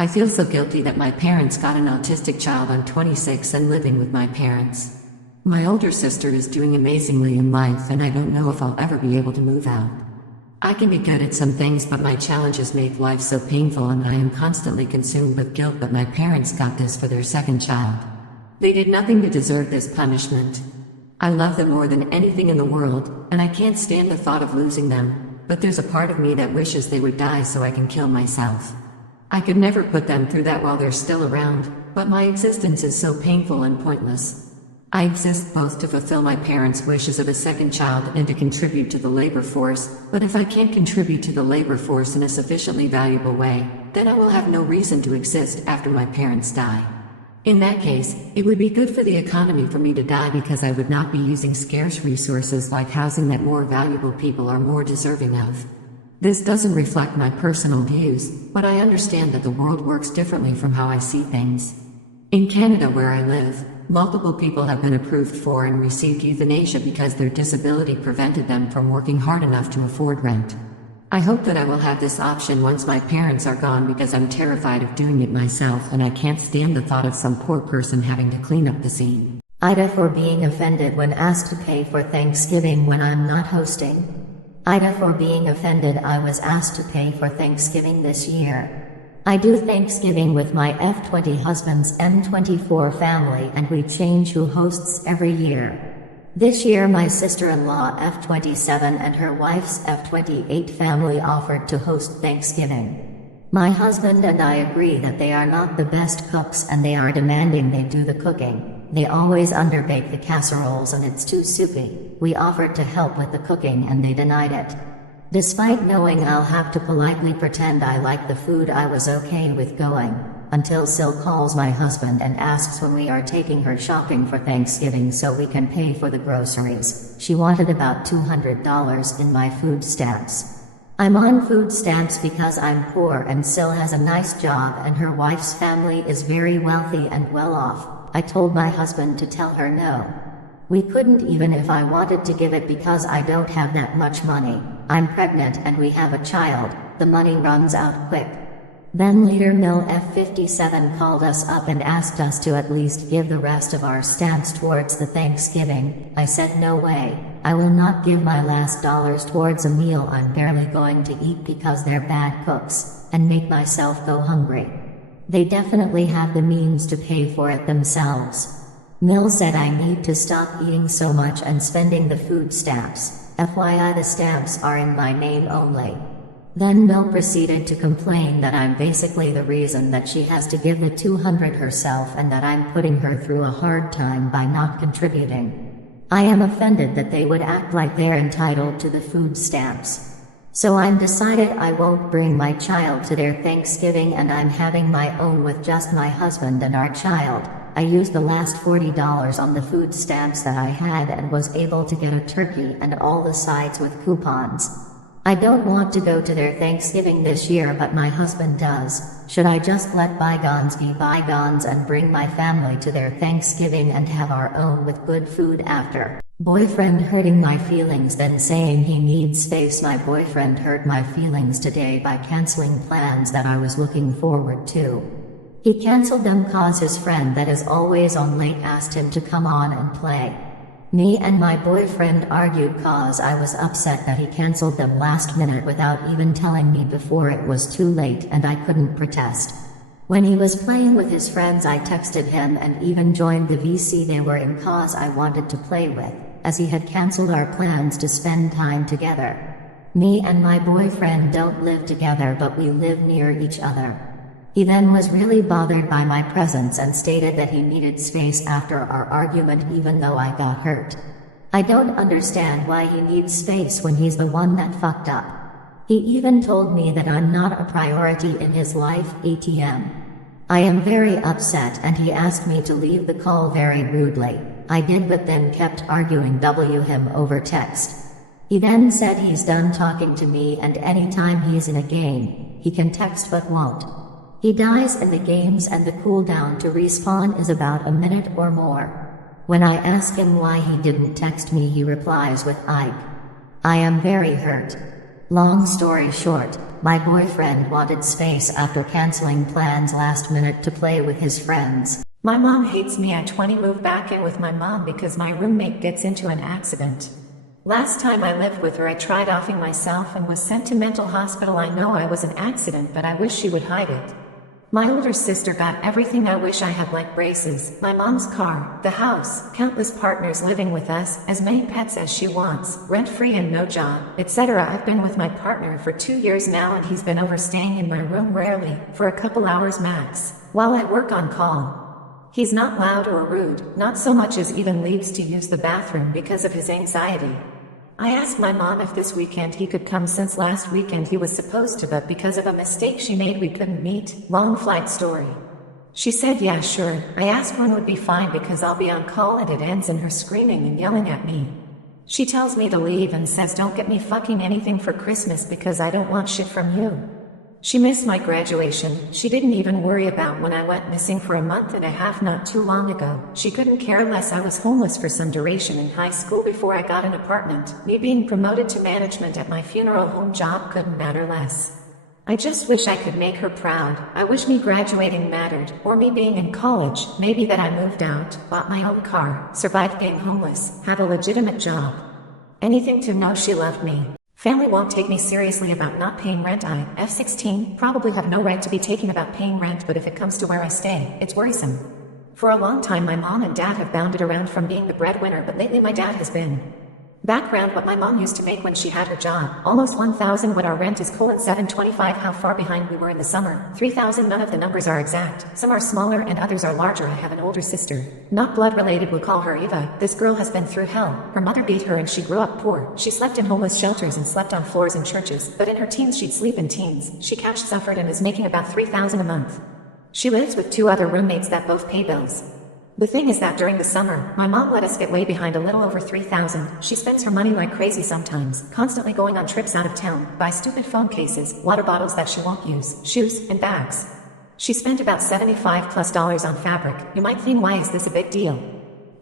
I feel so guilty that my parents got an autistic child. I'm 26 and living with my parents. My older sister is doing amazingly in life, and I don't know if I'll ever be able to move out. I can be good at some things, but my challenges make life so painful, and I am constantly consumed with guilt that my parents got this for their second child. They did nothing to deserve this punishment. I love them more than anything in the world, and I can't stand the thought of losing them, but there's a part of me that wishes they would die so I can kill myself. I could never put them through that while they're still around, but my existence is so painful and pointless. I exist both to fulfill my parents' wishes of a second child and to contribute to the labor force, but if I can't contribute to the labor force in a sufficiently valuable way, then I will have no reason to exist after my parents die. In that case, it would be good for the economy for me to die, because I would not be using scarce resources like housing that more valuable people are more deserving of. This doesn't reflect my personal views, but I understand that the world works differently from how I see things. In Canada, where I live, multiple people have been approved for and received euthanasia because their disability prevented them from working hard enough to afford rent. I hope that I will have this option once my parents are gone, because I'm terrified of doing it myself, and I can't stand the thought of some poor person having to clean up the scene. Ida for being offended when asked to pay for Thanksgiving when I'm not hosting. Ida for being offended I was asked to pay for Thanksgiving this year. I do Thanksgiving with my F20 husband's M24 family, and we change who hosts every year. This year my sister-in-law F27 and her wife's F28 family offered to host Thanksgiving. My husband and I agree that they are not the best cooks, and they are demanding they do the cooking. They always underbake the casseroles and it's too soupy. We offered to help with the cooking and they denied it. Despite knowing I'll have to politely pretend I like the food, I was okay with going, until Sil calls my husband and asks when we are taking her shopping for Thanksgiving so we can pay for the groceries. She wanted about $200 in my food stamps. I'm on food stamps because I'm poor and Sil has a nice job and her wife's family is very wealthy and well off. I told my husband to tell her no. We couldn't even if I wanted to give it because I don't have that much money. I'm pregnant and we have a child. The money runs out quick. Then later Mill F57 called us up and asked us to at least give the rest of our stamps towards the Thanksgiving. I said no way. I will not give my last dollars towards a meal I'm barely going to eat because they're bad cooks, and make myself go hungry. They definitely have the means to pay for it themselves. Mill said I need to stop eating so much and spending the food stamps. FYI, the stamps are in my name only. Then Mill proceeded to complain that I'm basically the reason that she has to give the $200 herself and that I'm putting her through a hard time by not contributing. I am offended that they would act like they're entitled to the food stamps. So I'm decided I won't bring my child to their Thanksgiving and I'm having my own with just my husband and our child. I used the last $40 on the food stamps that I had and was able to get a turkey and all the sides with coupons. I don't want to go to their Thanksgiving this year, but my husband does. Should I just let bygones be bygones and bring my family to their Thanksgiving and have our own with good food after? Boyfriend hurting my feelings then saying he needs space. My boyfriend hurt my feelings today by canceling plans that I was looking forward to. He canceled them cause his friend that is always on late asked him to come on and play. Me and my boyfriend argued cause I was upset that he canceled them last minute without even telling me before it was too late, and I couldn't protest. When he was playing with his friends I texted him and even joined the VC they were in cause I wanted to play with, as he had cancelled our plans to spend time together. Me and my boyfriend don't live together, but we live near each other. He then was really bothered by my presence and stated that he needed space after our argument even though I got hurt. I don't understand why he needs space when he's the one that fucked up. He even told me that I'm not a priority in his life, ATM. I am very upset and he asked me to leave the call very rudely. I did, but then kept arguing him over text. He then said he's done talking to me and anytime he's in a game, he can text but won't. He dies in the games and the cooldown to respawn is about a minute or more. When I ask him why he didn't text me, he replies with Ike. I am very hurt. Long story short, my boyfriend wanted space after canceling plans last minute to play with his friends. My mom hates me. At 20 moved back in with my mom because my roommate gets into an accident. Last time I lived with her I tried offing myself and was sent to mental hospital. I know I was an accident, but I wish she would hide it. My older sister got everything I wish I had, like braces, my mom's car, the house, countless partners living with us, as many pets as she wants, rent-free and no job, etc. I've been with my partner for 2 years now and he's been overstaying in my room rarely, for a couple hours max, while I work on call. He's not loud or rude, not so much as even leaves to use the bathroom because of his anxiety. I asked my mom if this weekend he could come, since last weekend he was supposed to, but because of a mistake she made we couldn't meet. Long flight story. She said yeah sure. I asked when would be fine because I'll be on call and it ends in her screaming and yelling at me. She tells me to leave and says don't get me fucking anything for Christmas because I don't want shit from you. She missed my graduation. She didn't even worry about when I went missing for a month and a half not too long ago. She couldn't care less. I was homeless for some duration in high school before I got an apartment. Me being promoted to management at my funeral home job couldn't matter less. I just wish I could make her proud. I wish me graduating mattered, or me being in college, maybe that I moved out, bought my own car, survived being homeless, had a legitimate job. Anything to know she loved me. Family won't take me seriously about not paying rent. I, F16, probably have no right to be taking about paying rent, but if it comes to where I stay, it's worrisome. For a long time my mom and dad have bounded around from being the breadwinner, but lately my dad has been. Background: what my mom used to make when she had her job, almost 1,000. What our rent is, $725. How far behind we were in the summer, 3,000. None of the numbers are exact, some are smaller and others are larger. I have an older sister, not blood related, we'll call her Eva. This girl has been through hell. Her mother beat her and she grew up poor. She slept in homeless shelters and slept on floors in churches, but in her teens she'd sleep in teens. She couch suffered and is making about $3,000 a month. She lives with 2 other roommates that both pay bills. The thing is that during the summer, my mom let us get way behind, a little over $3,000. She spends her money like crazy sometimes, constantly going on trips out of town, buy stupid phone cases, water bottles that she won't use, shoes, and bags. She spent about $75+ on fabric. You might think, why is this a big deal?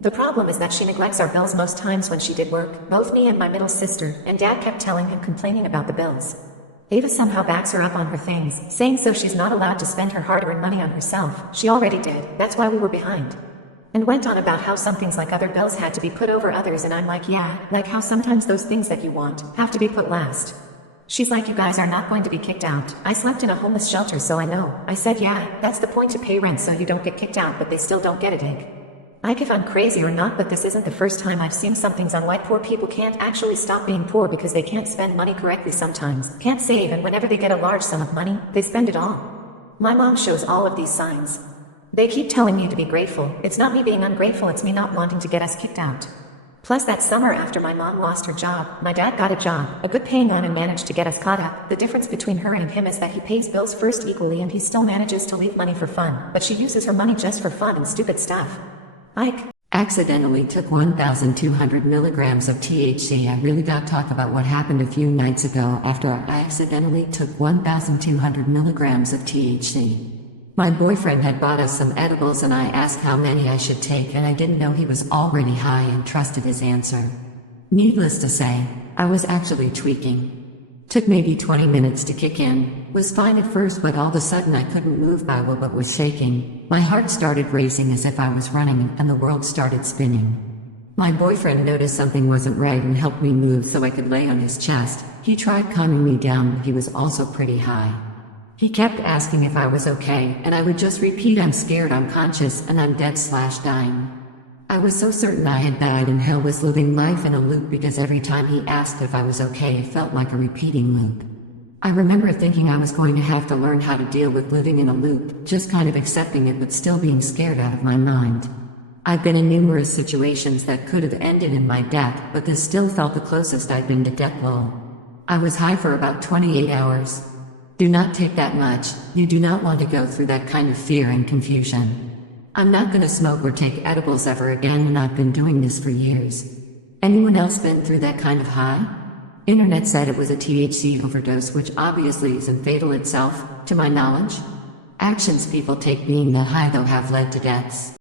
The problem is that she neglects our bills most times when she did work, both me and my middle sister, and dad kept telling him, complaining about the bills. Ava somehow backs her up on her things, saying so she's not allowed to spend her hard-earned money on herself. She already did, that's why we were behind. And went on about how some things like other bills had to be put over others, and I'm like, yeah, like how sometimes those things that you want have to be put last. She's like, you guys are not going to be kicked out. I slept in a homeless shelter, so I know. I said, yeah, that's the point, to pay rent so you don't get kicked out, but they still don't get it. Like if I'm crazy or not, but this isn't the first time I've seen some things on why poor people can't actually stop being poor, because they can't spend money correctly sometimes, can't save, and whenever they get a large sum of money, they spend it all. My mom shows all of these signs. They keep telling me to be grateful. It's not me being ungrateful, it's me not wanting to get us kicked out. Plus that summer after my mom lost her job, my dad got a job, a good paying one, and managed to get us caught up. The difference between her and him is that he pays bills first equally and he still manages to leave money for fun, but she uses her money just for fun and stupid stuff. Ike accidentally took 1,200 milligrams of THC. I really got to talk about what happened a few nights ago after I accidentally took 1,200 milligrams of THC. My boyfriend had bought us some edibles and I asked how many I should take, and I didn't know he was already high and trusted his answer. Needless to say, I was actually tweaking. Took maybe 20 minutes to kick in. Was fine at first, but all of a sudden I couldn't move my will but was shaking. My heart started racing as if I was running, and the world started spinning. My boyfriend noticed something wasn't right and helped me move so I could lay on his chest. He tried calming me down, but he was also pretty high. He kept asking if I was okay, and I would just repeat, I'm scared, I'm conscious, and I'm dead/dying. I was so certain I had died and hell was living life in a loop, because every time he asked if I was okay it felt like a repeating loop. I remember thinking I was going to have to learn how to deal with living in a loop, just kind of accepting it but still being scared out of my mind. I've been in numerous situations that could have ended in my death, but this still felt the closest I'd been to death row. I was high for about 28 hours. Do not take that much. You do not want to go through that kind of fear and confusion. I'm not gonna smoke or take edibles ever again, and I've been doing this for years. Anyone else been through that kind of high? Internet said it was a THC overdose, which obviously isn't fatal itself, to my knowledge. Actions people take being that high though have led to deaths.